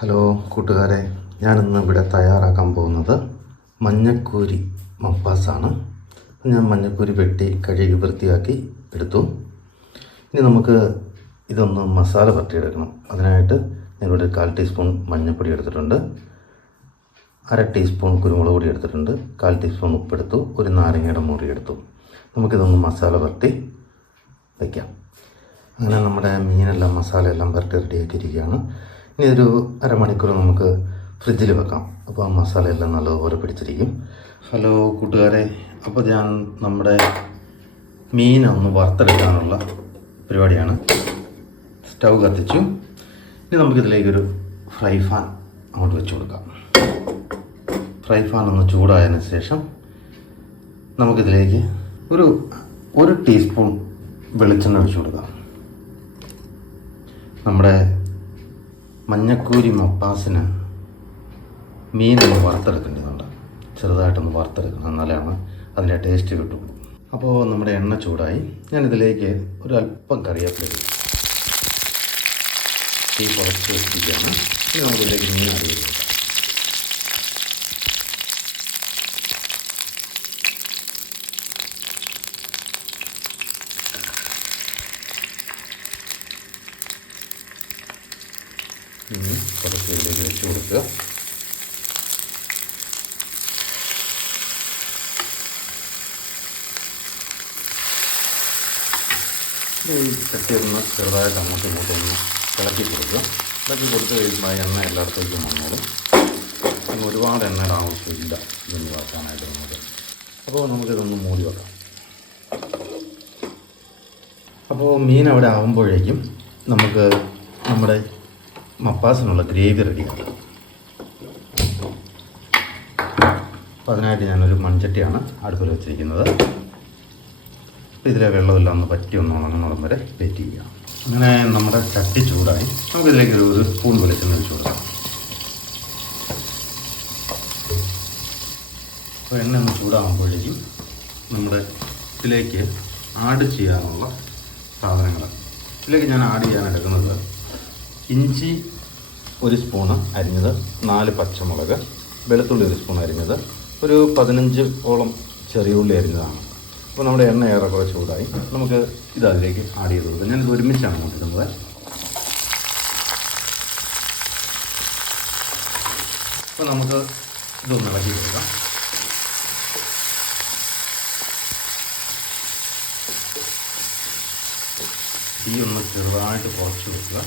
Hello കൂട്ടുകാരെ ഞാനിന്ന് ഇവിടെ തയ്യാറാക്കാൻ പോകുന്നത് മഞ്ഞക്കൂരി മപ്പാസാണ് ഞാൻ മഞ്ഞക്കൂരി വെട്ടി കഴുകി വൃത്തിയാക്കി എടുത്തു. ഇനി നമുക്ക് ഇതൊന്ന് മസാല പറ്റിയെടുക്കണം അതിനായിട്ട് ഞാനിവിടെ കാൽ ടീസ്പൂൺ മഞ്ഞൾപ്പൊടി എടുത്തിട്ടുണ്ട്. അര ടീസ്പൂൺ കുരുമുളക് പൊടി എടുത്തിട്ടുണ്ട്. കാൽ ടീസ്പൂൺ ഉപ്പെടുത്തു. ഒരു നാരങ്ങയുടെ മുറി എടുത്തു. നമുക്കിതൊന്ന് മസാല വരട്ടി വയ്ക്കാം അങ്ങനെ നമ്മുടെ മീനെല്ലാം മസാല എല്ലാം പുരട്ടി റെഡിയാക്കിയിരിക്കുകയാണ്. ഇനി ഒരു അരമണിക്കൂർ നമുക്ക് ഫ്രിഡ്ജിൽ വെക്കാം. അപ്പോൾ ആ മസാലയെല്ലാം നല്ലതുപോലെ പിടിച്ചിരിക്കും. ഹലോ കൂട്ടുകാരെ അപ്പോൾ ഞാൻ നമ്മുടെ മീൻ ഒന്ന് വറുത്തെടുക്കാനുള്ള പരിപാടിയാണ്. സ്റ്റൗ കത്തിച്ചു. ഇനി നമുക്കിതിലേക്കൊരു ഫ്രൈ ഫാൻ അങ്ങോട്ട് വെച്ച് കൊടുക്കാം. ഫ്രൈ ഫാൻ ഒന്ന് ചൂടായതിന് ശേഷം നമുക്കിതിലേക്ക് ഒരു ഒരു ടീസ്പൂൺ വെളിച്ചെണ്ണ ഒഴിച്ചു കൊടുക്കാം. നമ്മുടെ മഞ്ഞക്കൂരി മപ്പാസിന് മീനൊന്ന് വറുത്തെടുക്കേണ്ടതുണ്ട്. ചെറുതായിട്ടൊന്ന് വറുത്തെടുക്കണം. എന്നാലാണ് അതിന്റെ ടേസ്റ്റ് കിട്ടുള്ളൂ അപ്പോൾ നമ്മുടെ എണ്ണ ചൂടായി. ഞാനിതിലേക്ക് ഒരു അല്പം കറിവേപ്പില. തീ കുറച്ച് വെച്ചിരിക്കുകയാണ്. ഇനി നമുക്കിതിലേക്ക് മീൻ ആഡ് ഇനി കുറച്ച് ഇതിലേക്ക് വെച്ച് കൊടുക്കുക. ഒന്ന് ചെറുതായിട്ട് അങ്ങോട്ടും ഇങ്ങോട്ടും ഒന്ന് ഇളക്കി കൊടുക്കുക. ഇളക്കി കൊടുത്ത് കഴിയുമ്പോൾ എണ്ണ എല്ലായിടത്തേക്കും വന്നോളും. ഇനി ഒരുപാട് എണ്ണയുടെ ആവശ്യമില്ല ഇതൊന്ന് വറക്കാനായിട്ട് നമുക്ക്. അപ്പോൾ നമുക്കിതൊന്ന് മൂടി വെക്കാം. അപ്പോൾ മീൻ അവിടെ ആകുമ്പോഴേക്കും നമുക്ക് നമ്മുടെ മപ്പാസിനുള്ള ഗ്രേവി റെഡിയാക്കാം അപ്പോൾ അതിനായിട്ട് ഞാനൊരു മൺചട്ടിയാണ് അടുപ്പിൽ വെച്ചിരിക്കുന്നത്. ഇതിലെ വെള്ളമെല്ലാം ഒന്ന് പറ്റി ഒന്ന് ഉണങ്ങുന്നതും വരെ വെയിറ്റ് ചെയ്യുക. അങ്ങനെ നമ്മുടെ ചട്ടി ചൂടായി. നമുക്കിതിലേക്ക് ഒരു സ്പൂൺ വെളിച്ചെണ്ണ ഒഴിച്ചു കൊടുക്കാം. അപ്പോൾ എണ്ണ ഒന്ന് ചൂടാകുമ്പോഴേക്കും നമ്മുടെ ഇതിലേക്ക് ആഡ് ചെയ്യാനുള്ള സാധനങ്ങൾ ഇതിലേക്ക് ഞാൻ ആഡ് ചെയ്യാൻ എടുക്കുന്നത് ഇഞ്ചി ഒരു സ്പൂണ് അരിഞ്ഞത് നാല് പച്ചമുളക് വെളുത്തുള്ളി ഒരു സ്പൂൺ അരിഞ്ഞത് ഒരു പതിനഞ്ച് ഓളം ചെറിയ ഉള്ളി അരിഞ്ഞതാണ്. അപ്പോൾ നമ്മുടെ എണ്ണ ഏറെക്കുറെ ചൂടായി. നമുക്ക് ഇത് അതിലേക്ക് ആഡ് ചെയ്ത് കൊടുക്കാം. ഞാനിത് ഒരുമിച്ചാണ് കൊണ്ടിരുന്നത് അപ്പോൾ നമുക്ക് ഇതൊന്ന് ഇളക്കി കൊടുക്കാം. തീ ഒന്ന് ചെറുതായിട്ട് കുറച്ച് വെക്കുക.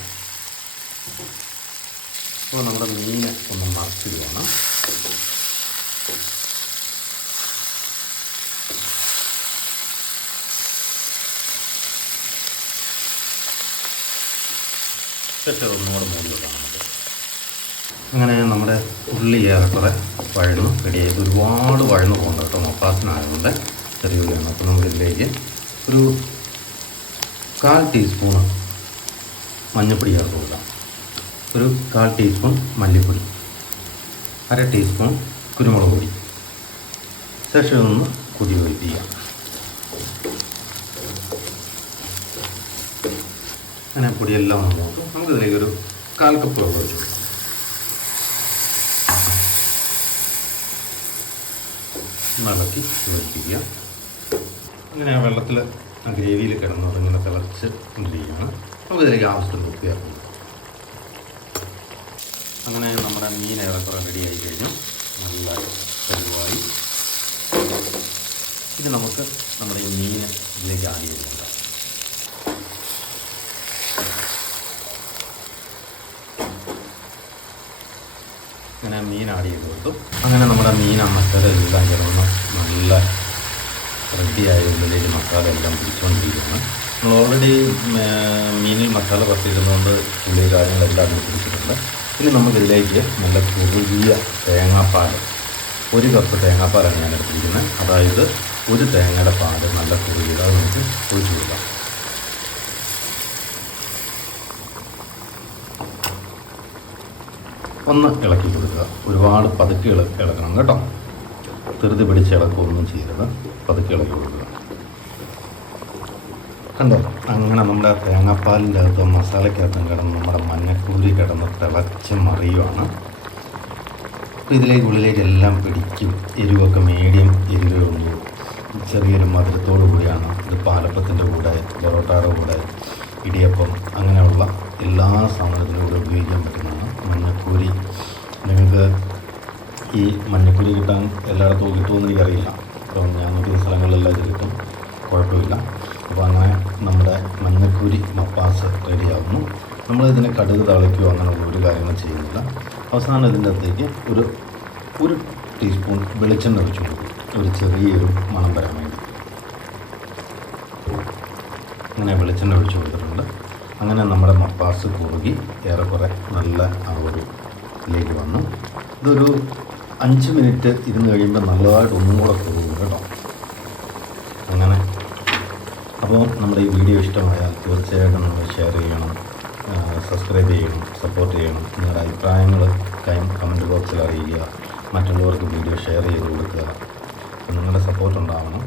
അപ്പോൾ നമ്മുടെ മീൻ ഒന്ന് മറച്ചിടുകയാണ് ശേഷം ഒന്നുകൂടെ മൂന്ന് വെക്കാം അങ്ങനെ നമ്മുടെ ഉള്ളി ഏറെക്കുറെ വഴന്നു റെഡിയായി ഒരുപാട് വഴന്നു പോകുന്നുണ്ട് കേട്ടോ മൊപ്പാസിനായതുകൊണ്ട് ചെറിയ ഉള്ളിയാണ്. അപ്പോൾ നമ്മളിതിലേക്ക് ഒരു കാൽ ടീസ്പൂണ് മഞ്ഞൾപ്പൊടി ചേർത്ത് കൊടുക്കാം. ഒരു കാൽ ടീസ്പൂൺ മല്ലിപ്പൊടി അര ടീസ്പൂൺ കുരുമുളക് പൊടി. ശേഷം ഒന്ന് കുതി ഒഴിപ്പിക്കാം അങ്ങനെ പൊടിയെല്ലാം ഒന്ന് നോക്കും നമുക്ക് ഒരു കാൽ കപ്പ് വെള്ളം ഒഴിച്ചു ഇളക്കി ഒഴിപ്പിക്കുക. അങ്ങനെ ആ വെള്ളത്തിൽ ആ ഗ്രേവിയിൽ കിടന്ന് അതിങ്ങനെ തിളച്ച് കൊണ്ടിരിക്കുകയാണ്. നമുക്കിതിലേക്ക് ആവശ്യത്തിന് ഉപ്പ് ചേർക്കും. അങ്ങനെ നമ്മുടെ മീൻ ഏറെക്കുറെ റെഡി ആയി കഴിഞ്ഞു. നല്ല ചെലവായി ഇത് നമുക്ക് നമ്മുടെ ഈ മീൻ ഇതിലേക്ക് ആഡ് കൊടുക്കാം അങ്ങനെ മീൻ ആഡ് ചെയ്ത് കൊടുത്തു. അങ്ങനെ നമ്മുടെ മീൻ ആ മസാല എല്ലാം ചേർന്ന് നല്ല റെഡിയായ ഉള്ളിലേക്ക് മസാല എല്ലാം പിടിച്ചുകൊണ്ടിരിക്കുകയാണ് നമ്മൾ ഓൾറെഡി മീനിൽ മസാല പത്തിരുന്നതുകൊണ്ട് പുള്ളി കാര്യങ്ങളെല്ലാം പിടിച്ചിട്ടുണ്ട്. ഇനി നമുക്കിതിലേക്ക് നല്ല കുറുകിയ തേങ്ങാപ്പാൽ ഒരു കപ്പ് തേങ്ങാപ്പാലാണ് ഞാൻ എടുത്തിരിക്കുന്നത് അതായത് ഒരു തേങ്ങയുടെ പാൽ നല്ല കുറുകിയത് നമുക്ക് ഒഴിച്ചു കൊടുക്കാം. ഒന്ന് ഇളക്കി കൊടുക്കുക. ഒരുപാട് പതുക്കെ ഇളക്കണം കേട്ടോ. ധൃതി പിടിച്ച് ഇളക്കുകയൊന്നും ചെയ്യരുത്. പതുക്കെ ഇളക്കി കൊടുക്കുക. കണ്ടോ? അങ്ങനെ നമ്മുടെ തേങ്ങാപ്പാലിന്റെ അകത്ത് മസാലയ്ക്കകത്തും കിടന്ന് നമ്മുടെ മഞ്ഞക്കൂരി കിടന്ന് തിളച്ച് മറിയുവാണ്. അപ്പോൾ ഇതിലേക്ക് ഉള്ളിലേക്ക് എല്ലാം പിടിക്കും. എരിവൊക്കെ മീഡിയം എരിവേ ഉള്ളൂ. ചെറിയൊരു മധുരത്തോടു കൂടിയാണ് ഇത് പാലപ്പത്തിന്റെ കൂടെ പൊറോട്ടയുടെ കൂടെ ഇടിയപ്പം അങ്ങനെയുള്ള എല്ലാ സാധനത്തിലും കൂടെ ഉപയോഗിക്കാൻ പറ്റുന്നതാണ് മഞ്ഞക്കൂരി നിങ്ങൾക്ക് ഈ മഞ്ഞക്കൂലി കിട്ടാൻ എല്ലായിടത്തും കിട്ടുമെന്ന് എനിക്കറിയില്ല. അപ്പം ഞാൻ നോക്കിയ സ്ഥലങ്ങളിലെല്ലാം ഇത് കിട്ടും. കുഴപ്പമില്ല. അപ്പോൾ അങ്ങനെ നമ്മുടെ മഞ്ഞക്കൂരി മപ്പാസ് റെഡിയാകുന്നു നമ്മളിതിനെ കടുക് തളിക്കുകയോ അങ്ങനെയുള്ള ഒരു കാര്യങ്ങൾ ചെയ്യുന്നില്ല. അവസാനം ഇതിന്റെ അകത്തേക്ക് ഒരു ഒരു ടീസ്പൂൺ വെളിച്ചെണ്ണ ഒഴിച്ചു കൊടുക്കും. ഒരു ചെറിയൊരു മണം വരാൻ വേണ്ടി. അങ്ങനെ വെളിച്ചെണ്ണ ഒഴിച്ചു കൊടുത്തിട്ടുണ്ട്. അങ്ങനെ നമ്മുടെ മപ്പാസ് കുറുകി ഏറെക്കുറെ നല്ല ആ ഒരു ഇതിലേക്ക് വന്നു. ഇതൊരു അഞ്ച് മിനിറ്റ് ഇരുന്ന് കഴിയുമ്പോൾ നല്ലതായിട്ട് ഒന്നും കൂടെ കുറുകും കേട്ടോ. അങ്ങനെ അപ്പോൾ നമ്മുടെ ഈ വീഡിയോ ഇഷ്ടമായാൽ തീർച്ചയായിട്ടും നമ്മൾ ഷെയർ ചെയ്യണം സബ്സ്ക്രൈബ് ചെയ്യണം സപ്പോർട്ട് ചെയ്യണം. നിങ്ങളുടെ അഭിപ്രായങ്ങൾ കമന്റ് ബോക്സിൽ അറിയിക്കുക. മറ്റുള്ളവർക്ക് വീഡിയോ ഷെയർ ചെയ്ത് കൊടുക്കുക. നിങ്ങളുടെ സപ്പോർട്ട് ഉണ്ടാവണം.